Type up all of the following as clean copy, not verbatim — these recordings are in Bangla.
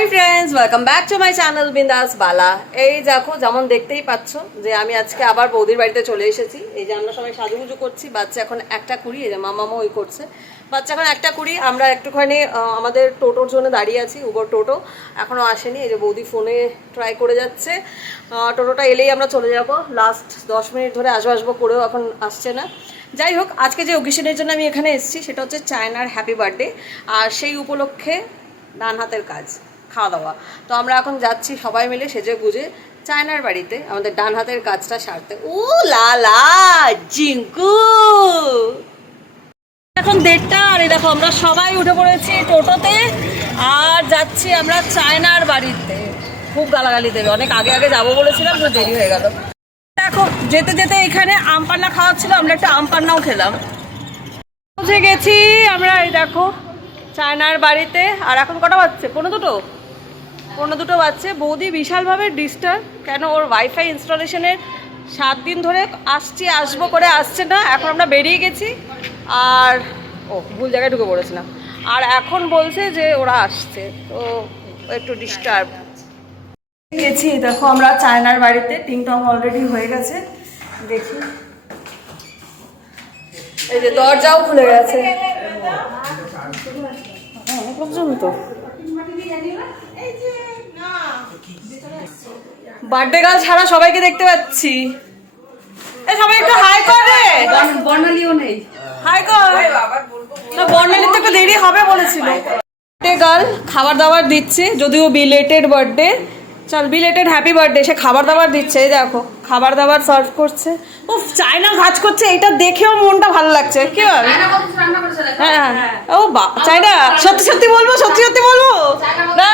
Hi friends, welcome back to my channel বিন্দাস বালা। এই দেখো, যেমন দেখতেই পাচ্ছ যে আমি আজকে আবার বৌদির বাড়িতে চলে এসেছি। এই যে আমরা সবাই সাজুগুজু করছি। বাচ্চা এখন 1:20, এই যে মামামা ওই করছে। বাচ্চা এখন 1:20, আমরা একটুখানি আমাদের টোটোর জন্য দাঁড়িয়ে আছি। উবর টোটো এখনও আসেনি। এই যে বৌদি ফোনে ট্রাই করে যাচ্ছে। টোটোটা এলেই আমরা চলে যাব। লাস্ট 10 মিনিট ধরে আসবো করেও এখন আসছে না। যাই হোক, আজকে যে অকেশনের জন্য আমি এখানে এসেছি সেটা হচ্ছে চায়নার হ্যাপি বার্থডে, আর সেই উপলক্ষে ডান হাতের কাজ, খাওয়া দাওয়া। তো আমরা এখন যাচ্ছি সবাই মিলে সেজে গুজে চায়নার বাড়িতে আমাদের ডান হাতের কাজটা সারতে। ও লা লা জিঙ্কু, এখন 1:30, আর এই দেখো আমরা সবাই উঠে পড়েছি টোটোতে আর যাচ্ছি আমরা চায়নার বাড়িতে। খুব গালাগালি দেবে, অনেক আগে আগে যাবো বলেছিলাম, তো দেরি হয়ে গেল। দেখো যেতে যেতে এখানে আম পান্না খাওয়াচ্ছিল, আমরা একটা আম পান্নাও খেলাম। পৌঁছে গেছি আমরা, এই দেখো চায়নার বাড়িতে। আর এখন কটা বাজছে? 1:45 বাজছে। বৌদি বিশালভাবে ডিস্টার্ব, কেন ওর ওয়াইফাই ইনস্টলেশনের 7 দিন ধরে আসবো করে আসছে না। এখন আমরা বেরিয়ে গেছি আর ভুল জায়গায় ঢুকে পড়েছিলাম। আর এখন বলছে যে ওরা আসছে, তো একটু ডিস্টার্ব গেছি। দেখো আমরা চায়নার বাড়িতে, টিংটং অলরেডি হয়ে গেছে। দেখি, এই যে দরজাও খুলে গেছে। অনেক লোকজন তো। বার্থডে গার্ল ছাড়া সবাইকে দেখতে পাচ্ছি। সবাই একটু হাই করে। বর্ণালীও নেই, হাই কর। বর্ণালী তো একটু দেরি হবে বলেছিল। বার্থডে গার্ল খাবার দাবার দিচ্ছে, যদিও বিলেটেড বার্থডে। চল, বিলেটেড হ্যাপি বার্থডে। সে খাবার দাবার দিচ্ছে, এই দেখো খাবার দাবার সার্ভ করছে। উফ, চায়না কাজ করছে, এটা দেখেও মনটা ভালো লাগছে। কি বল? হ্যাঁ, ও বা চায়না। সত্যি সত্যি বলবো, সত্যি সত্যি বলবো না,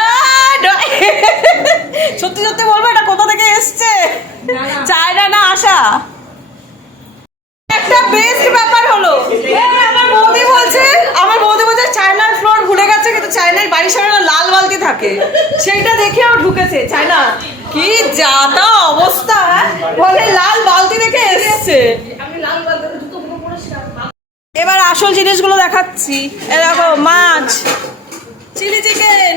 সত্যি সত্যি বলবো এটা কোথা থেকে এসছে? চায়না না আসা। একটা বেস্ট ব্যাপার হলো, আমার বৌদি বলছে চায়নার ফ্লোর ভুলে গেছে, কিন্তু চায়নার বাড়ির সামনে লাল বালতি থাকে, সেইটা দেখেও ঢুকেছে। চায়না কি যাতা অবস্থা, বলে লাল বালতি দেখে এসেছে। এবার আসল জিনিসগুলো দেখাচ্ছি। এরকম মাছ, চিলি চিকেন,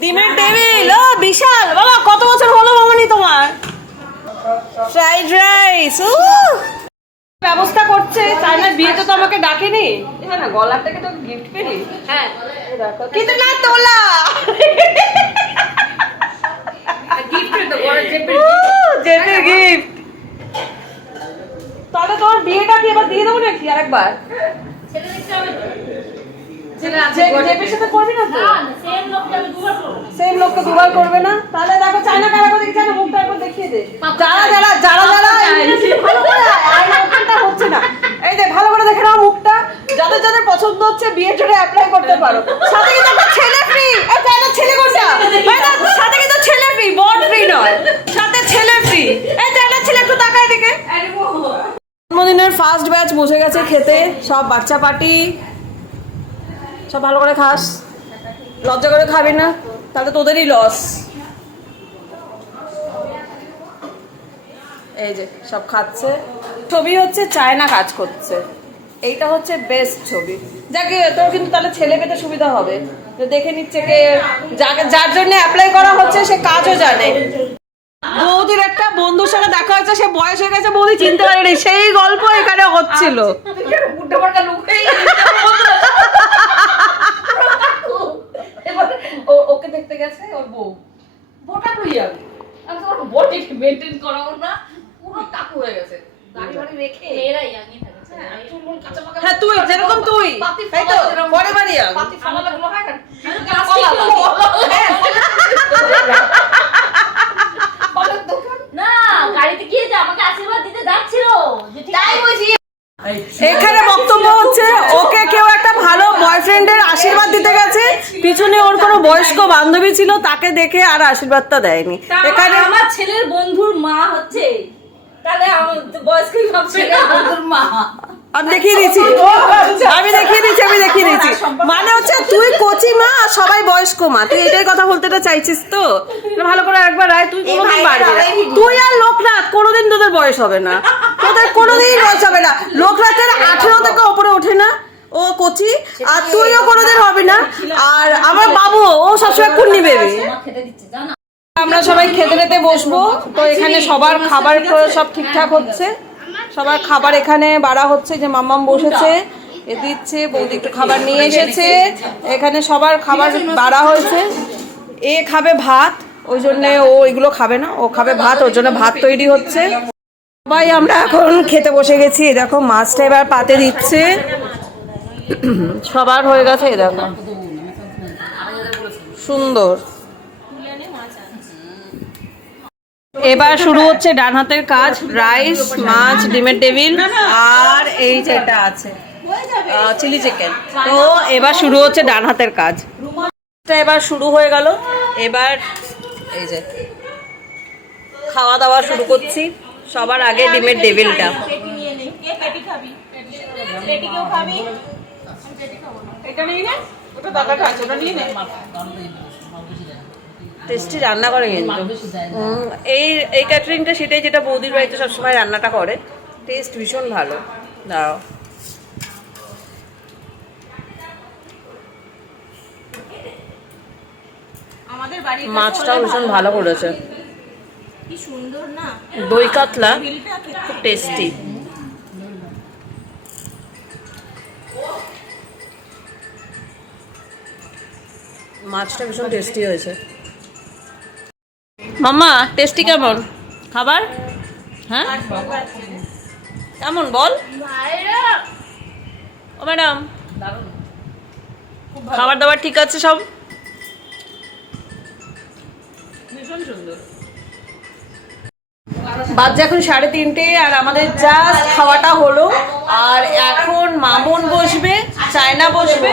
ডিমের টেবিল। ও বিশাল বাবা, কত বছর হলো মামনি তোমার? ফ্রাইড রাইস ব্যবস্থা করছে। চায়নার বিয়েতে তো আমাকে ডাকেনি। হ্যাঁ না, গলার থেকে তো গিফট পেলি। হ্যাঁ, কিন্তু না তোলা জেপের গিফট। তাহলে তোর বিয়েটা কি এবার দিয়ে দেবো নাকি আরেকবার? জেপের সাথে করবি না তো? সেম লোককে দুবার করবে না। তাহলে দেখো চায়না কারা করে দেখি, মুখটা একবার দেখিয়ে দে। যারা যারা যারা যারা ভালো করে হচ্ছে না, এই যে ভালো করে দেখে নাও মুখটা। যাদের যাদের পছন্দ হচ্ছে বিয়ের জন্য অ্যাপ্লাই করতে পারো। সাথে কিন্তু একটা ছেলে ফ্রি। এই চায়না ছেলে কোনটা? সাথে কিন্তু ছেলে ফ্রি, বড ফ্রি নয়, সাথে ছেলে ফ্রি। এই চায়না ছেলে একটু তাকায় দিকে। জন্মদিনের ফার্স্ট ব্যাচ বসে গেছে খেতে, সব বাচ্চা পার্টি। সব ভালো করে খাস, লজ্জা করে খাবি না, তাহলে তোদেরই লস। এই যে সব খাচ্ছে। ছবি হচ্ছে চায়না কাজ করছে, এইটা হচ্ছে বেস্ট ছবি। যাকে তোর কিন্তু তাহলে ছেলে পেতে সুবিধা হবে, দেখে নিচ্ছে কে, যার জন্য অ্যাপ্লাই করা হচ্ছে সে কাজও জানে। বৌদির একটা বন্ধুর সাথে দেখা হয়েছে, সে বয়স হয়ে গেছে, বৌদি চিনতে পারেনি, সেই গল্প এখানে হচ্ছিল। ওকে দেখতে গেছে ওর বউ, বোটা হয়ে যাবে। আমি তো বডি মেইনটেইন করাও না, পুরো কাকু হয়ে গেছে। দাড়ি বাড়ি রেখে মেয়েরাই আমি থাকে। হ্যাঁ তুই যেরকম, তুই তাই তো বড় বাড়ি পাতি ফালা গুলো হয় না, না গাড়িতে গিয়ে যে আমাকে আশীর্বাদ দিতে যাচ্ছিল, তাই বুঝি। এখানে বক্তব্য হচ্ছে ওকে কেউ একটা ভালো বয়ফ্রেন্ডের আশীর্বাদ দিতে গেছে, পিছনে ওর কোনো বয়স্ক বান্ধবী ছিল, তাকে দেখে আর আশীর্বাদটা দেয়নি। এখানে আমার ছেলের বন্ধুর মা হচ্ছে, তাহলে আমার বয়স্ক বন্ধুর মা। আমি দেখিয়ে দিচ্ছি, মানে হচ্ছে তুই কচি মা আর সবাই বয়স্ক মা। তুই এটাই কথা বলতে চাইছিস তো? ভালো করে একবার রায়, তুই কোনোদিন পারবি না। তুই আর লোকনাথ কোনোদিন তোদের বয়স হবে না, তোদের কোনোদিন বয়স হবে না। লোকনাথের 18 থেকে ওপরে ওঠে না, ও কচি, আর তুইও কোনোদিন হবে না। আর আমার বাবু ও সবসময় কুন্নি বেবি। আমরা সবাই খেতে খেতে বসবো। তো এখানে সবার খাবার সব ঠিকঠাক হচ্ছে, সবার খাবার এখানে বাড়া হচ্ছে। যে মাম্মাম বসেছে, এ দিচ্ছে, বৌদি একটু খাবার নিয়ে এসেছে। এখানে সবার খাবার বাড়া হয়েছে। এ খাবে ভাত, ওই জন্যে ও এগুলো খাবে না, ও খাবে ভাত, ওর জন্য ভাত তৈরি হচ্ছে। সবাই আমরা এখন খেতে বসে গেছি। দেখো মাছটা এবার পাতে দিচ্ছে, সবার হয়ে গেছে। এই দেখো সুন্দর। এবার শুরু হচ্ছে ডান হাতের কাজ, রাইস, মাছ, ডিমের টেবিল, আর এই যেটা আছে চিলি চিকেন। তো এবার শুরু হচ্ছে ডান হাতের কাজ। এবার শুরু হয়ে গেল। এবার এই যে খাওয়া দাওয়া শুরু করছি। সবার আগে ডিমের টেবিলটা। টেস্টি রান্না করে কিন্তু এই ক্যাটারিংটা সেটাই, যেটা বৌদির বাড়িতে সবসময় রান্নাটা করে। টেস্ট ভীষণ ভালো। দাঁড়াও, মাছটাও ভীষণ ভালো করেছে, কি সুন্দর না, দই কাতলা খুব টেস্টি। মাছটা ভীষণ টেস্টি হয়েছে। মাম্মা টেস্টি কেমন খাবার? হ্যাঁ কেমন বল ও ম্যাডাম? খাবার দাবার ঠিক আছে সব? ভীষণ সুন্দর। বাজে এখন 3:30 আর আমাদের জাস্ট খাওয়াটা হলো। আর এখন মামুন বসবে, চায়না বসবে,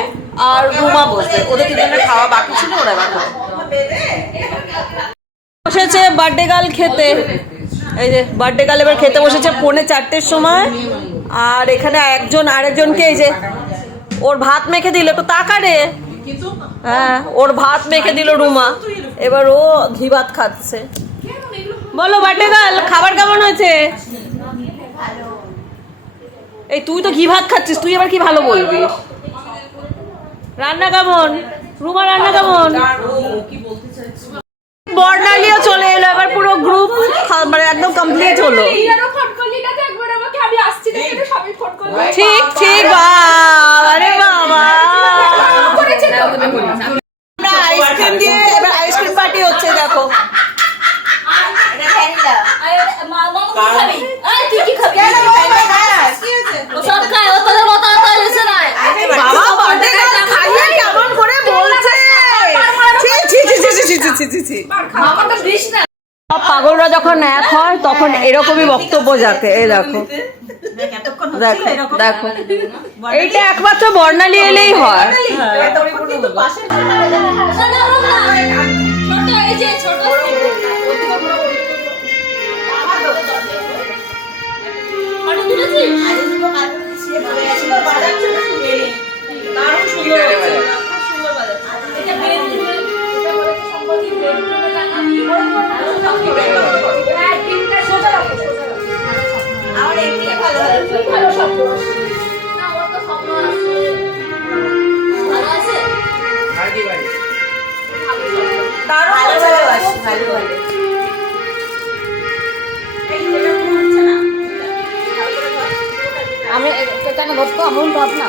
আর রুমা বসবে। ওদের তিনজনের খাওয়া বাকি ছিল, ওরা এবার খাবে। বসেছে বার্থডে গার্ল খেতে। এই যে বার্থডে গার্ল এবার খেতে বসেছে 3:45-র সময়। আর এখানে একজন আরেকজনকে এই যে ওর ভাত মেখে দিল, তো তাকারে। হ্যাঁ, ওর ভাত মেখে দিল রুমা, এবার ও ঘি ভাত খাচ্ছে। বলো বার্থডে গার্ল খাবার কেমন হয়েছে? এই তুই তো ঘি ভাত খাচ্ছিস, তুই এবার কি ভালো বলবি? রান্না কেমন রুমা? রান্না কেমন? বর্ণালীও চলে এলো, এবার পুরো গ্রুপ মানে একদম কমপ্লিট হলো। ঠিক ঠিক, আরে বাবা, আইসক্রিম দিয়ে এবার আইসক্রিম পার্টি হচ্ছে। দেখো পাগলরা যখন এক হয় তখন এরকমই বক্তব্য যাকে। এই দেখো দেখো দেখো, এইটা একমাত্র বর্ণালী এলেই হয়। আমি কেন ধরতো এমন ভাব না।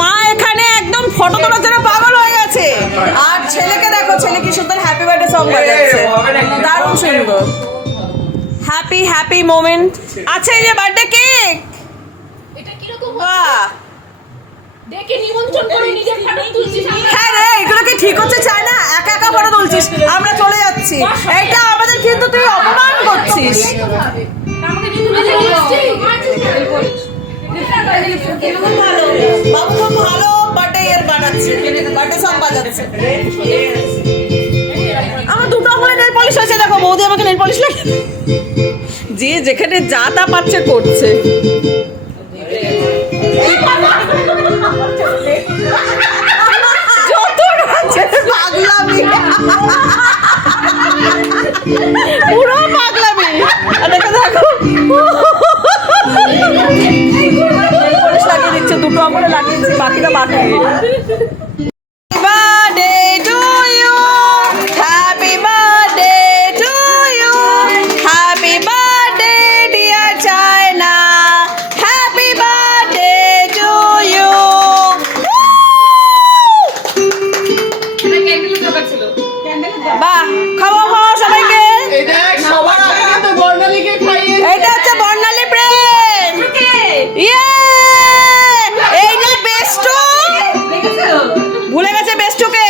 মা এখানে একদম ফটো তোলার জন্য পাগল হয়ে গেছে। আর ছেলেকে দেখো, ছেলে কি সুন্দর হ্যাপি বার্থডে সং বাজাচ্ছে, দারুণ সুন্দর। Happy happy moment. আচ্ছা এই যে বার্থডে কেক, বাহ, ডেকে নিমন্ত্রণ করে নিজের ফটো তুলছিস। হ্যাঁ রে, এগুলো কি ঠিক হচ্ছে চায় না? একা একা ফটো তুলছিস, আমরা চলে যাচ্ছি। এটা আমাদের কিন্তু তুই অপমান করছিস। আমাকে কিন্তু নিজে বাবু খুব ভালো বার্থডে এর বানাচ্ছে, বার্থডে সং বাজাচ্ছে। আমার দুটো আঙুলে নেল পলিশ হয়েছে, দেখো বৌদি আমাকে নেল পলিশ লাগে। যে যেখানে যা তা পাচ্ছে করছে। যত রাজ্যের পাগলামি, পুরো পাগলামি। আর দেখো দেখো পলিশ লাগিয়ে দিচ্ছে, দুটো আঙুলে লাগিয়েছি, বাকিটা বাকি। Birthday to you, happy birthday to you, happy birthday dear China, happy birthday to you. বাহ, খাওয়া খাওয়া সবাইকে। এটা হচ্ছে বর্ণালী প্রেম। ইয়ে, এইটা বেস্টু ভুলে গেছে, বেস্টুকে।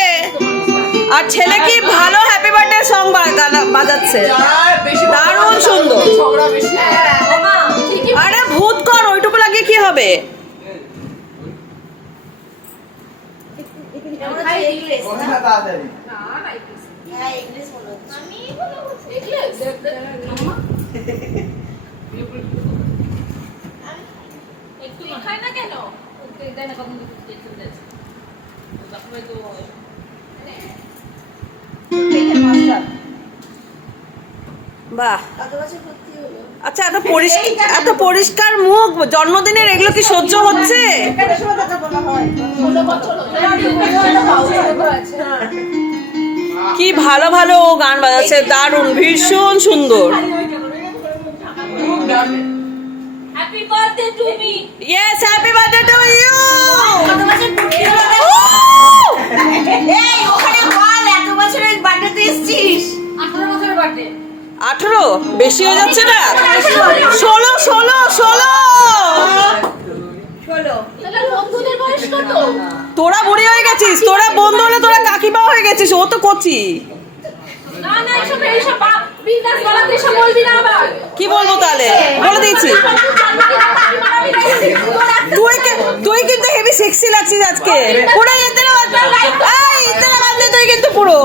আর ছেলে কি ভালো হ্যাপি বার্থডে সং বাজাচ্ছে, দারুণ সুন্দর। আরে ভূত কর, ওইটুকু লাগিয়ে কি হবে? একটু খায় না কেন? দেয় না কখন দেখতে যাচ্ছে। বাহ, আচ্ছা এত পরিষ্কার মুখ, জন্মদিনের এগুলো কি সহ্য হচ্ছে? কি ভালো ভালো গান বাজাচ্ছে, দারুণ, ভীষণ সুন্দর। Happy birthday to me. Yes, happy birthday to you. এই ওখানে বল এত বছরের বার্থডে তুই এসেছিস? 18 বছরের বার্থডে। 18 বেশি হয়ে যাচ্ছে না? 16 16 16। তাহলে বন্ধুদের বয়স কত? তোরা বুড়ি হয়ে গেছিস, তোরা বন্ধু হলে তোরা কাকিমা হয়ে গেছিস, ও তো কচি। না না, এইসব বাপ বিজনেস বাড়াতে এসব বলবি না আবার। কি বলবো তাহলে, বলে দিয়েছি। তুই কিন্তু হেভি সেক্সি লাগছিস আজকে, পুরো ইন্দিরা গান্ধী তুই কিন্তু পুরো।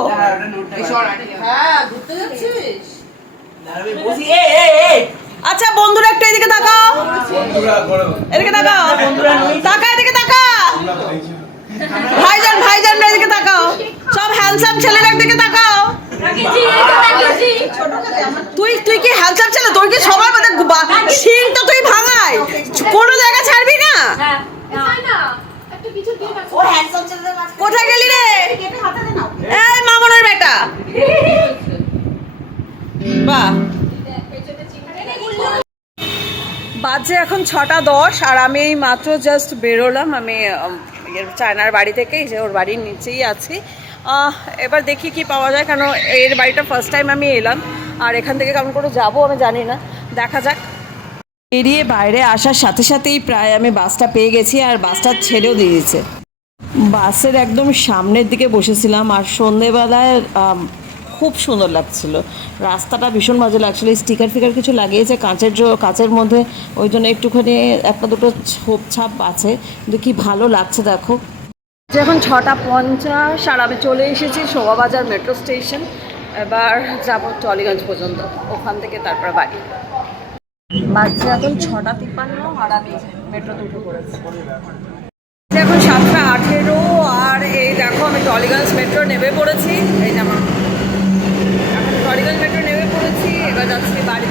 আচ্ছা বন্ধুরা একটু এদিকে তাকাও, এদিকে তাকাও, তাকা এদিকে তাকা। ভাইজানরা এদিকে তাকাও, সব হ্যান্ডসাম ছেলের দিকে তাকাও। তুই কি হ্যান্ডসাম ছেলে? তোর কি সবার মধ্যে শিং তো তুই ভাঙাই, কোনো জায়গা ছাড়বি না। কোথায় গেলি রে? এই মামনের বেটা। বাহ, বাজে এখন 6:10 আর আমি এই মাত্র জাস্ট বেরোলাম। আমি চায়নার বাড়ি থেকে, যে ওর বাড়ির নিচেই আছি। এবার দেখি কি পাওয়া যায়, কারণ এর বাড়িটা ফার্স্ট টাইম আমি এলাম, আর এখান থেকে কেমন করে যাবো আমি জানি না, দেখা যাক। বেরিয়ে বাইরে আসার সাথে সাথেই প্রায় আমি বাসটা পেয়ে গেছি, আর বাসটা ছেড়েও দিয়েছে। বাসের একদম সামনের দিকে বসেছিলাম, আর সন্ধেবেলায় খুব সুন্দর লাগছিল, রাস্তাটা ভীষণ মজা লাগছিলো। স্টিকার ফিকার কিছু লাগিয়েছে কাঁচের মধ্যে, ওই জন্য একটুখানি একটা দুটো ছোপ ছাপ আছে, কিন্তু কি ভালো লাগছে দেখো। এখন 6:50 আর আমি চলে এসেছি শোভাবাজার মেট্রো স্টেশন। এবার যাব টলিগঞ্জ পর্যন্ত, ওখান থেকে তারপর বাড়ি। বাজছে এখন 6:53 আর আমি মেট্রোতে উঠে পড়েছি। এখন 7:18 আর এই দেখো আমি টলিগঞ্জ মেট্রো নেমে পড়েছি। এই যে আমার এখন টলিগঞ্জ মেট্রো নেমে পড়েছি, এবার যাচ্ছি বাড়ি।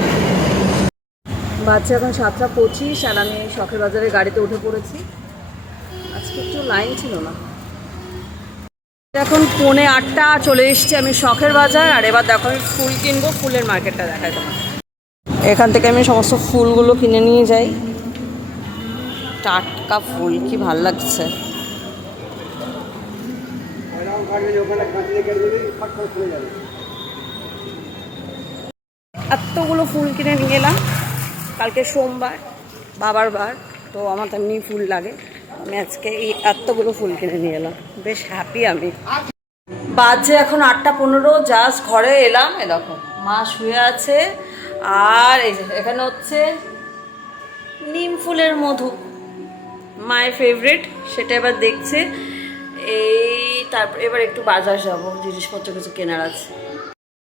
বাজছে এখন 7:25 আর আমি শখের বাজারের গাড়িতে উঠে পড়েছি। আজকে একটু লাইন ছিল না। এখন 7:45 চলে এসেছি আমি শখের বাজার, আর এবার দেখো আমি ফুল কিনবো, ফুলের মার্কেটটা দেখাই তোমার। এখান থেকে আমি সমস্ত ফুলগুলো কিনে নিয়ে যাই, টাটকা ফুল, কি ভাল লাগছে। এতগুলো ফুল কিনে নিয়ে এলাম, কালকে সোমবার, বাবার বার, তো আমার তেমনি ফুল লাগে, আমি আজকে এই এতগুলো ফুল কিনে নিয়ে এলাম, বেশ হ্যাপি আমি। বাজে এখন 8:15, জাস্ট ঘরে এলাম, এ দেখো মা শুয়ে আছে, আর এই যে এখানে হচ্ছে নিম ফুলের মধু, মায়ের ফেভারিট, সেটা এবার দেখছে। তারপর এবার একটু বাজার যাবো, জিনিসপত্র কিছু কেনার আছে।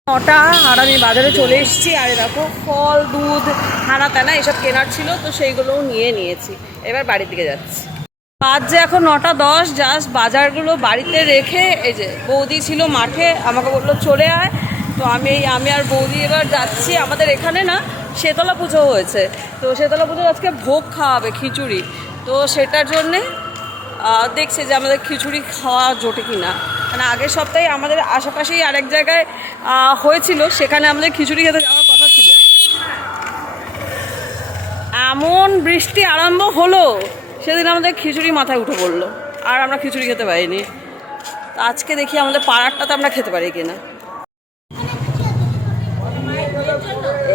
9টা আর আমি বাজারে চলে এসেছি, আর দেখো ফল, দুধ, হানা টানা এসব কেনার ছিল, তো সেইগুলোও নিয়েছি। এবার বাড়ির দিকে যাচ্ছি। বাজে এখন 9:10, জাস্ট বাজারগুলো বাড়িতে রেখে এই যে বৌদি ছিল মাঠে, আমাকে বললো চলে আয়, তো আমি আর বৌদি এবার যাচ্ছি। আমাদের এখানে না শীতলা পুজো হয়েছে, তো শীতলা পুজো আজকে ভোগ খাওয়াবে, খিচুড়ি, তো সেটার জন্যে দেখছে যে আমাদের খিচুড়ি খাওয়া জোটে কি না। মানে আগের সপ্তাহে আমাদের আশেপাশেই আরেক জায়গায় হয়েছিল, সেখানে আমাদের খিচুড়ি খেতে যাওয়ার কথা ছিল। এমন বৃষ্টি আরম্ভ হলো, সেদিন আমাদের খিচুড়ি মাথায় উঠে পড়লো, আর আমরা খিচুড়ি খেতে পারিনি। তো আজকে দেখি আমাদের পাড়ারটাতে আমরা খেতে পারি কিনা।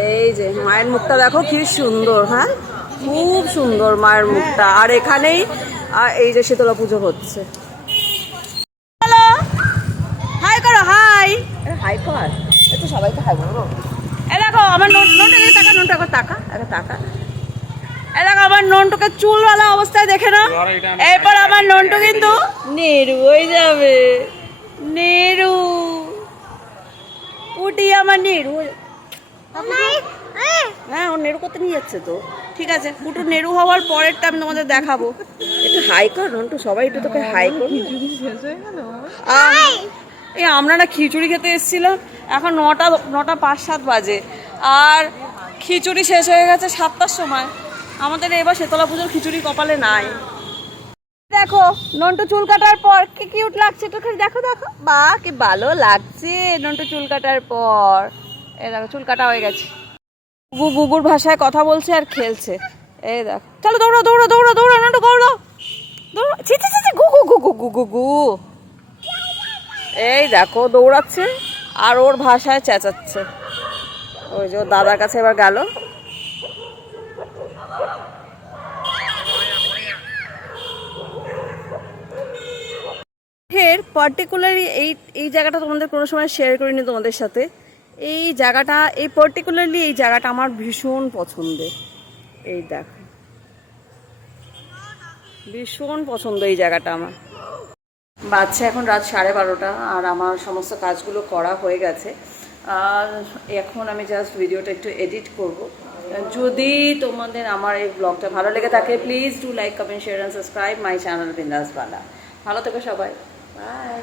এই যে মায়ের মুখটা দেখো কি সুন্দর, হ্যাঁ খুব সুন্দর মায়ের মুখটা। আর এখানেই এই যে শীতলা পুজো হচ্ছে। হাই করো, হাই হাই কর, একটু সবাইকে হাই বলো। এ দেখো আমার নন্টুকে তাকা, নন্টু তাকা, তাকা। এ দেখো আমার নন্টুকে চুলওয়ালা অবস্থায় দেখে না, এরপর আমার নন্টু কিন্তু নেরু হয়ে যাবে। নেরু উঠি আমার নেরু, হ্যাঁ ও নেরু করতে নিয়ে যাচ্ছে তো, ঠিক আছে। পুটু নেরু হওয়ার পরেরটা আমি তোমাদের দেখাবো। একটু হাই কর নন্টু, সবাই একটু তোকে হাই কর। এই আমরা না খিচুড়ি খেতে এসেছিলাম, এখন 9টা 5-7 বাজে, আর খিচুড়ি শেষ হয়ে গেছে 7টার সময়। আমাদের এবার শীতলা পুজোর খিচুড়ি কপালে নাই। দেখো নন্টু চুল কাটার পর কি কিউট লাগছে, একটু দেখো দেখো, বা কি ভালো লাগছে নন্টু চুল কাটার পর। এই দেখো চুল কাটা হয়ে গেছে। গুগুর ভাষায় কথা বলছে আর খেলছে। এই দেখো, চলো দৌড়ো দৌড়ো দৌড়ো দৌড়ো নন্টু, দৌড়ো দৌড়ো, ছি ছি ছি, গু গু গু গু গু গু গু। এই দেখো দৌড়াচ্ছে আর ওর ভাষায় চেঁচাচ্ছে। ওই যে ওর দাদার কাছে এবার গেল। ফের পার্টিকুলারলি এই জায়গাটা তোমাদের কোনো সময় শেয়ার করিনি তোমাদের সাথে। এই জায়গাটা, এই পার্টিকুলারলি এই জায়গাটা আমার ভীষণ পছন্দের। এই দেখো ভীষণ পছন্দ এই জায়গাটা আমার। বাচ্চা এখন রাত 12:30, আর আমার সমস্ত কাজগুলো করা হয়ে গেছে। আর এখন আমি জাস্ট ভিডিওটা একটু এডিট করব। যদি তোমাদের আমার এই ব্লগটা ভালো লেগে থাকে, please do like, comment, share and subscribe my channel বিন্দাস বালা। ভালো থেকো সবাই, বাই।